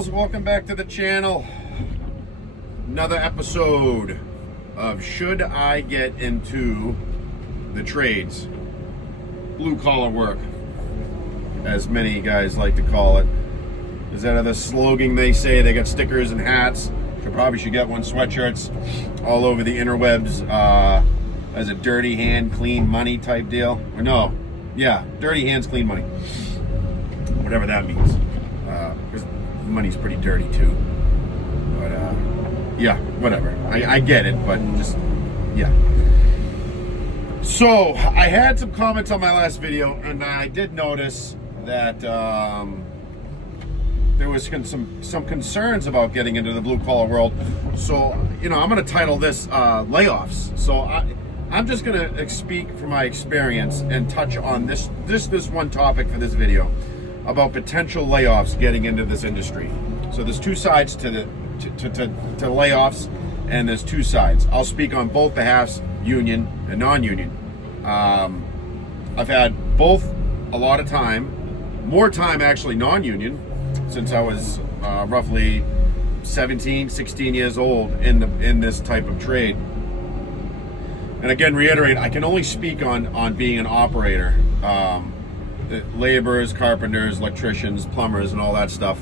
pals, welcome back to the channel. Another episode of Should I Get Into the Trades? Blue collar work, as many guys like to call it. Is that the slogan they say? They got stickers and hats. Probably should get one, sweatshirts all over the interwebs as a dirty hand, clean money type deal. Or no, yeah, dirty hands, clean money. Whatever that means. Because money's pretty dirty too. But yeah, whatever. I get it, but just, yeah. So, I had some comments on my last video, and I did notice that there was some concerns about getting into the blue collar world. So, I'm going to title this layoffs. So I'm just going to speak from my experience and touch on this one topic for this video about potential layoffs getting into this industry. So there's two sides to layoffs, and there's two sides. I'll speak on both the halves, union and non-union. I've had both a lot of time, more time actually non-union, since I was roughly 17, 16 years old in this type of trade. And again, reiterate, I can only speak on being an operator. Laborers, carpenters, electricians, plumbers, and all that stuff.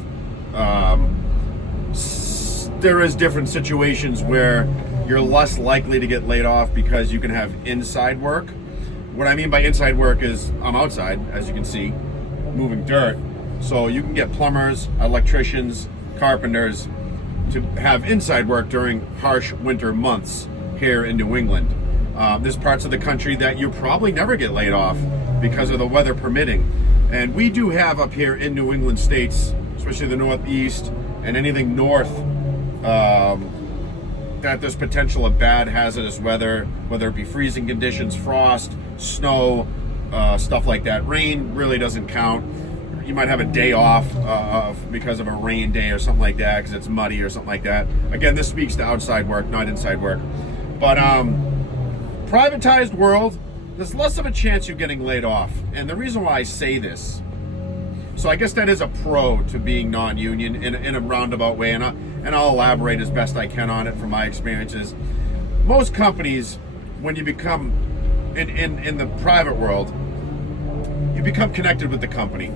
There is different situations where you're less likely to get laid off because you can have inside work. What I mean by inside work is I'm outside, as you can see, moving dirt. So you can get plumbers, electricians, carpenters to have inside work during harsh winter months here in New England. There's parts of the country that you probably never get laid off because of the weather permitting. And we do have up here in New England states, especially the Northeast and anything north, that there's potential of bad hazardous weather, whether it be freezing conditions, frost, snow, stuff like that. Rain really doesn't count. You might have a day off because of a rain day or something like that, because it's muddy or something like that. Again, this speaks to outside work, not inside work. But privatized world, there's less of a chance you're getting laid off. And the reason why I say this, so I guess that is a pro to being non-union in a roundabout way, and I'll elaborate as best I can on it from my experiences. Most companies, when you become in the private world, you become connected with the company.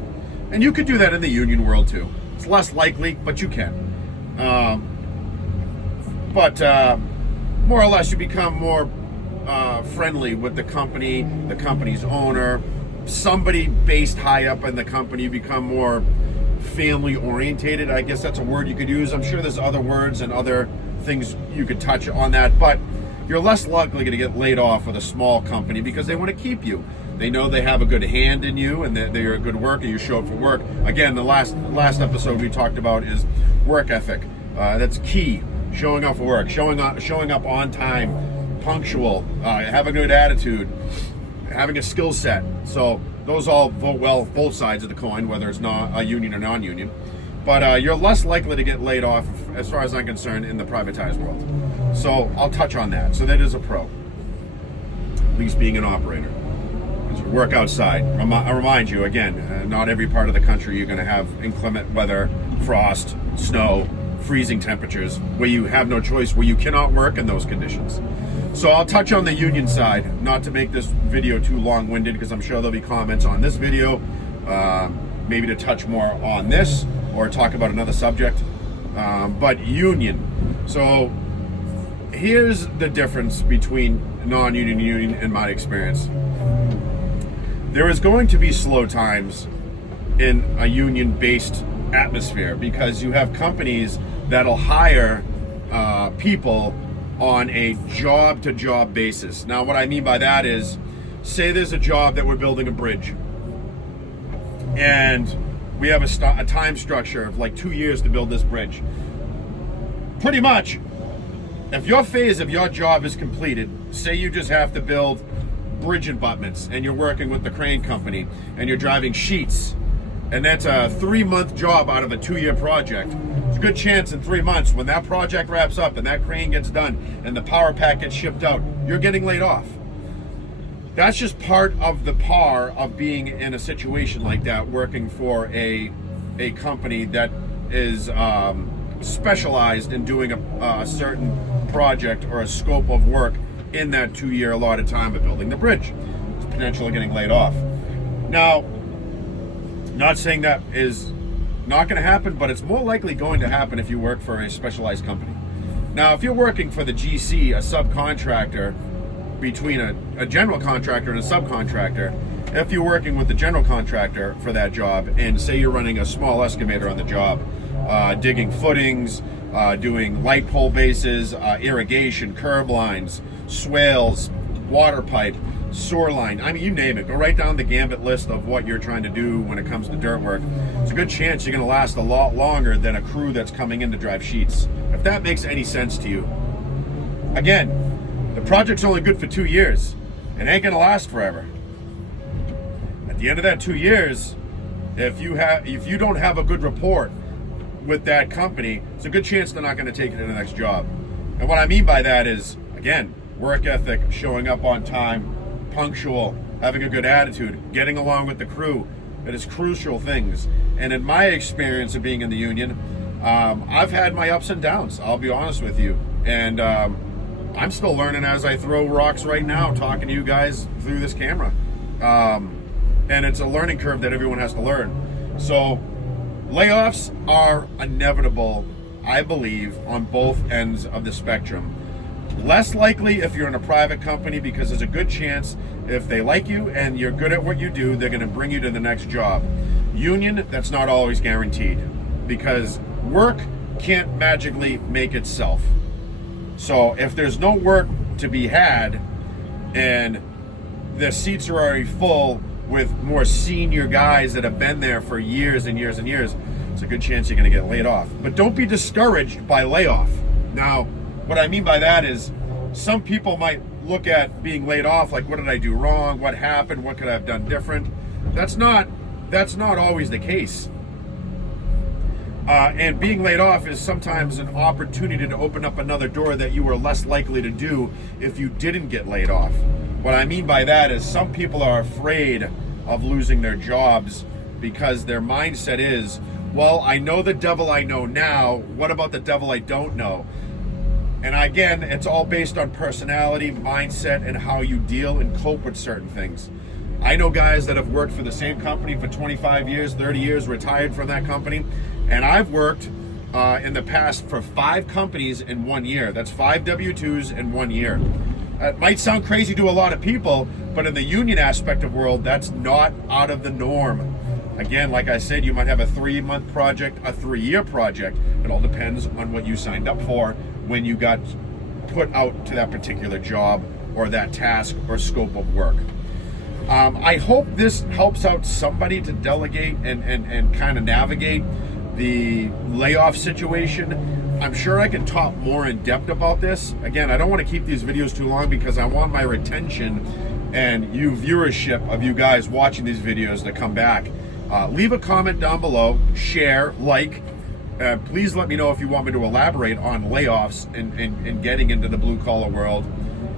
And you could do that in the union world too. It's less likely, but you can. But more or less, you become more friendly with the company's owner, somebody based high up in the company. You become more family orientated. I guess that's a word you could use. I'm sure there's other words and other things you could touch on that, but you're less likely to get laid off with a small company because they want to keep you. They know they have a good hand in you and that you're a good worker. You show up for work. Again, the last episode we talked about is work ethic. That's key. Showing up for work, showing up on time, punctual, have a good attitude, having a skill set. So those all vote well both sides of the coin, whether it's not a union or non-union. But you're less likely to get laid off, as far as I'm concerned, in the privatized world. So I'll touch on that. So that is a pro, at least being an operator. As you work outside, I remind you again, not every part of the country you're going to have inclement weather, frost, snow, freezing temperatures, where you have no choice, where you cannot work in those conditions. So I'll touch on the union side, not to make this video too long-winded, because I'm sure there'll be comments on this video, maybe to touch more on this or talk about another subject. But union. So here's the difference between non-union and union in my experience. There is going to be slow times in a union-based atmosphere because you have companies that'll hire people on a job-to-job basis. Now, what I mean by that is, say there's a job that we're building a bridge, and we have a time structure of like 2 years to build this bridge. Pretty much, if your phase of your job is completed, say you just have to build bridge abutments and you're working with the crane company and you're driving sheets, and that's a 3-month job out of a 2-year project. It's a good chance in 3 months, when that project wraps up and that crane gets done and the power pack gets shipped out, you're getting laid off. That's just part of the par of being in a situation like that, working for a company that is specialized in doing a certain project or a scope of work in that 2-year allotted time of building the bridge. There's potential of getting laid off. Now, not saying that is not going to happen, but it's more likely going to happen if you work for a specialized company. Now, if you're working for the GC, a subcontractor between a general contractor and a subcontractor, if you're working with the general contractor for that job, and say you're running a small excavator on the job, digging footings, doing light pole bases, irrigation, curb lines, swales, water pipe, sewer line, I mean, you name it. Go right down the gambit list of what you're trying to do when it comes to dirt work. It's a good chance you're going to last a lot longer than a crew that's coming in to drive sheets, if that makes any sense to you. Again, the project's only good for 2 years. It ain't going to last forever. At the end of that 2 years, if you don't have a good rapport with that company, it's a good chance they're not going to take it to the next job. And what I mean by that is, again, work ethic, showing up on time, punctual, having a good attitude, getting along with the crew. That is crucial things. And in my experience of being in the union, I've had my ups and downs, I'll be honest with you. And I'm still learning as I throw rocks right now, talking to you guys through this camera. And it's a learning curve that everyone has to learn. So layoffs are inevitable, I believe, on both ends of the spectrum. Less likely if you're in a private company, because there's a good chance if they like you and you're good at what you do, they're going to bring you to the next job. Union, that's not always guaranteed, because work can't magically make itself. So if there's no work to be had and the seats are already full with more senior guys that have been there for years and years and years, it's a good chance you're going to get laid off. But don't be discouraged by layoff. Now, what I mean by that is, some people might look at being laid off like, what did I do wrong? What happened? What could I have done different? That's not always the case. And being laid off is sometimes an opportunity to open up another door that you were less likely to do if you didn't get laid off. What I mean by that is, some people are afraid of losing their jobs because their mindset is, well, I know the devil I know now. What about the devil I don't know? And again, it's all based on personality, mindset, and how you deal and cope with certain things. I know guys that have worked for the same company for 25 years, 30 years, retired from that company. And I've worked in the past for 5 companies in 1 year. That's 5 W-2s in 1 year. That might sound crazy to a lot of people, but in the union aspect of world, that's not out of the norm. Again, like I said, you might have a 3-month project, a 3-year project. It all depends on what you signed up for when you got put out to that particular job or that task or scope of work. I hope this helps out somebody to delegate and kind of navigate the layoff situation. I'm sure I can talk more in depth about this. Again, I don't want to keep these videos too long because I want my retention and viewership of you guys watching these videos to come back. Leave a comment down below, share, like. Please let me know if you want me to elaborate on layoffs and getting into the blue collar world.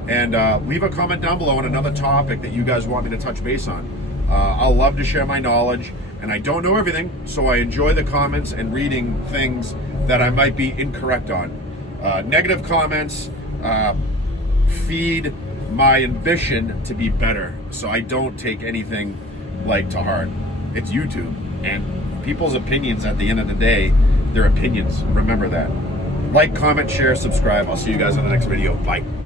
And leave a comment down below on another topic that you guys want me to touch base on. I'll love to share my knowledge, and I don't know everything, so I enjoy the comments and reading things that I might be incorrect on. Negative comments feed my ambition to be better, so I don't take anything to heart. It's YouTube, and people's opinions at the end of the day, they're opinions. Remember that. Like, comment, share, subscribe. I'll see you guys in the next video. Bye.